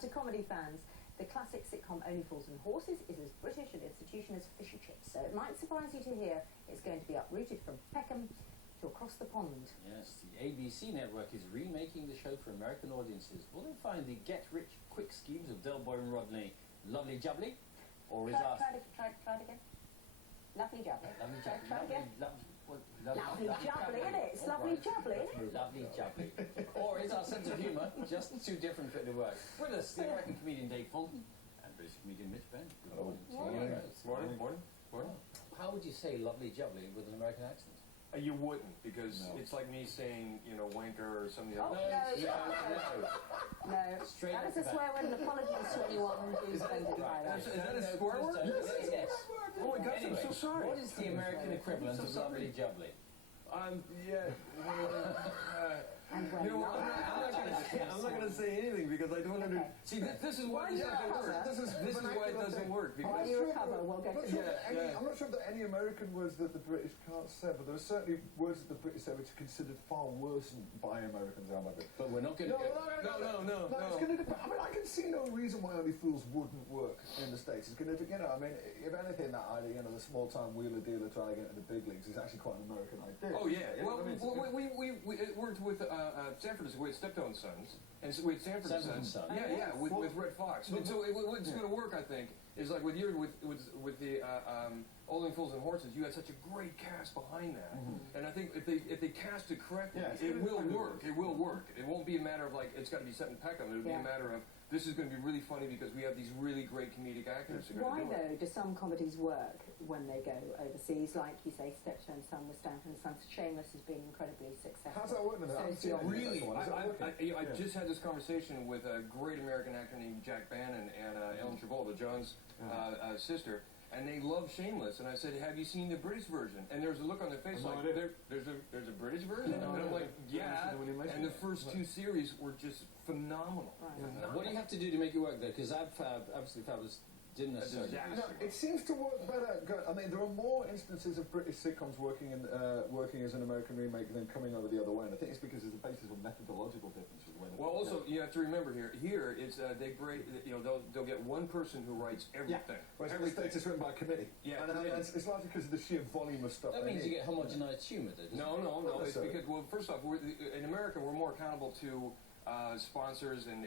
to comedy fans. The classic sitcom Only Fools and Horses is as British an institution as fish and chips, so it might surprise you to hear it's going to be uprooted from Peckham to across the pond. Yes, the ABC network is remaking the show for American audiences. Will they find the get-rich-quick schemes of Del Boy and Rodney lovely jubbly? Or is Try it again. Lovely jubbly. Lovely jubbly. Try it again. Lovely jubbly, isn't it? It's lovely jubbly, isn't it? Lovely jubbly. Or is our sense of humour just too different for it to work? With us, the American comedian Dave Fulton and British comedian Mitch Ben. Morning. How would you say lovely jubbly with an American accent? You wouldn't, because it's like me saying, you know, wanker or something Oh, else. no. Straight That is a swear word, and apologies to anyone who's offended by that. Is that a swear word? Yes. Oh my gosh, I'm so sorry. What is the American equivalent of lovely jubbly? And when You know what, I'm not going to say anything because I don't understand. See, this is why it doesn't work. This is why it doesn't work. While you recover, we'll get to I'm not sure that any American words that the British can't say, but there are certainly words that the British say which are considered far worse by Americans. But we're not going to No, it's going to depend. I mean, I can see no reason why Only Fools wouldn't work in the States. It's going to, you know, I mean, if anything, that idea, you know, the small-time wheeler dealer trying to get into the big leagues is actually quite an American idea. Oh, yeah. You know Well, what I mean? we worked with Sanford, we had Steptoe & Sons, and so we had Sanford & Sons. Son. With Red Fox. And so what's going to work, I think, is like with the Only Fools and Horses, you had such a great cast behind that, and I think if they cast it correctly, it will work. It will work. It won't be a matter of like it's got to be set in Peckham. It'll be a matter of this is going to be really funny because we have these really great comedic actors. Why, though, do some comedies work when they go overseas? Like you say, Steptoe & Son with Stanton & Sons. Shameless has been incredibly successful. How's that working? Really? I just had this conversation with a great American actor named Jack Bannon and Ellen Travolta, John's sister, and they love Shameless. And I said, have you seen the British version? And there's a look on their face like, there's a British version? And I'm like, yeah. And the first two series were just phenomenal. What do you have to do to make it work, though? Because absolutely fabulous didn't necessarily. No, it seems to work better. I mean, there are more instances of British sitcoms working as an American remake than coming over the other way, and I think it's because there's a basis of methodological differences. Well, also you have to remember here it's they break. You know, they'll get one person who writes everything. Whereas in the States it's written by a committee. Yeah, and it's largely because of the sheer volume of stuff. That means you get homogenized humour, though. No. It's because, well, first off, in America we're more accountable to sponsors and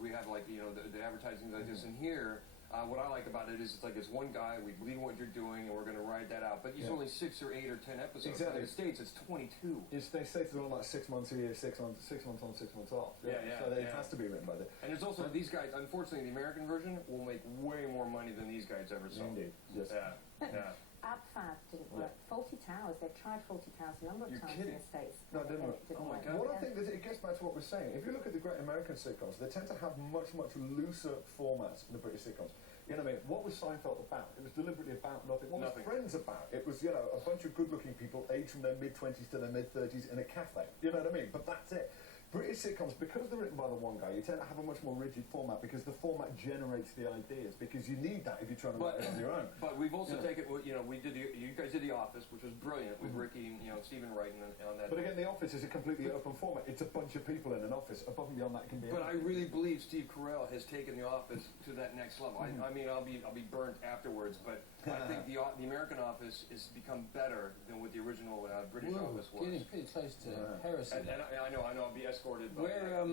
we have like the advertising like this. And here. What I like about it is it's like it's one guy, we believe in what you're doing, and we're going to ride that out. But it's only 6 or 8 or 10 episodes. Exactly. In the States, it's 22. They say they're on like 6 months a year, 6 months on, 6 months off. So it has to be written by the... And there's also these guys, unfortunately, the American version will make way more money than these guys ever saw. Indeed. Yes. Yeah. Ab-Fab didn't work. Fawlty Towers, they've tried Fawlty Towers a number of times in the States. No, it didn't work. Oh my God. What I think is it gets back to what we're saying. If you look at the great American sitcoms, they tend to have much looser formats than the British sitcoms. You know what I mean? What was Seinfeld about? It was deliberately about nothing. What was Friends about? It was, a bunch of good-looking people aged from their mid-20s to their mid-30s in a cafe. You know what I mean? But that's it. British sitcoms, because they're written by the one guy, you tend to have a much more rigid format because the format generates the ideas, because you need that if you're trying to write it on your own. But we've also taken, we did you guys did The Office, which was brilliant with Ricky, Stephen writing on that. But again, The Office is a completely open format. It's a bunch of people in an office. Above and beyond that, it can be. But I really believe Steve Carell has taken The Office to that next level. I mean, I'll be burnt afterwards, but I think the American Office has become better than what the original British Office was. Getting pretty close to heresy. And I know, I'll be escorted. Where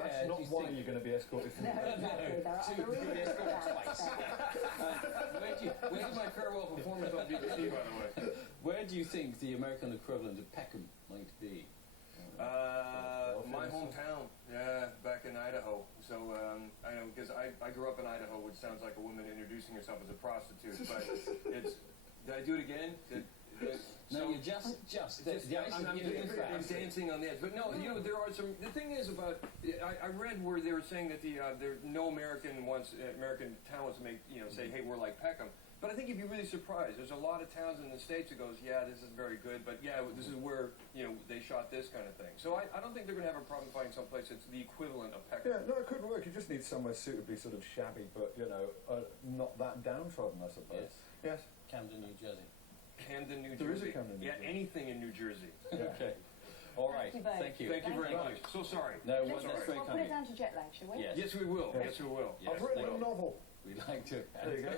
that's not why you're going to be escorted. No, exactly. There are other reasons for that. Where's my farewell performance on BBC, by the way? Where do you think the American equivalent of Peckham might be? My hometown, back in Idaho. So I know because I grew up in Idaho, which sounds like a woman introducing herself as a prostitute, but it's. Did I do it again? No, you're just I'm dancing on the edge. But no, there are some. The thing is about I read where they were saying that there no American town wants to make say, hey, we're like Peckham. But I think you'd be really surprised. There's a lot of towns in the States that goes, yeah, this is very good, but yeah, this is where they shot this kind of thing. So I don't think they're going to have a problem finding someplace that's the equivalent of Peckham. Yeah, no, it could work. You just need somewhere suitably sort of shabby, but not that downtrodden, I suppose. Yes. Camden, New Jersey. Camden, New Jersey. There is a Camden, New Jersey. Yeah, anything in New Jersey. Okay. All right. you both. Thank you. Thank you very much. So sorry. No, Let's that's very we'll put kind. it down to jet lag, shall we? Yes. Yes, we will. Yes, we will. Yes, I've written thank a you. novel. We'd like to. There you go.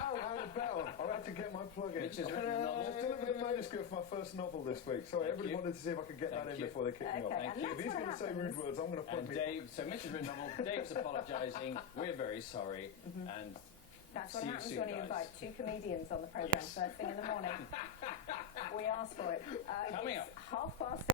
Oh, out of bell. I had to get my plug in. Mitch has written a novel. I just delivered the manuscript for my first novel this week. Sorry, Thank everybody you. wanted to see if I could get that Thank in you. before they kick me off. Okay, and you. If that's he's what going to say rude happens. words, I'm going to put And me... Dave, so Mitch has written a novel. Dave's apologising. We're very sorry. And That's what see you happens soon, when you guys. invite two comedians on the programme Yes. first thing in the morning. We asked for it. Coming It's up. 6:30.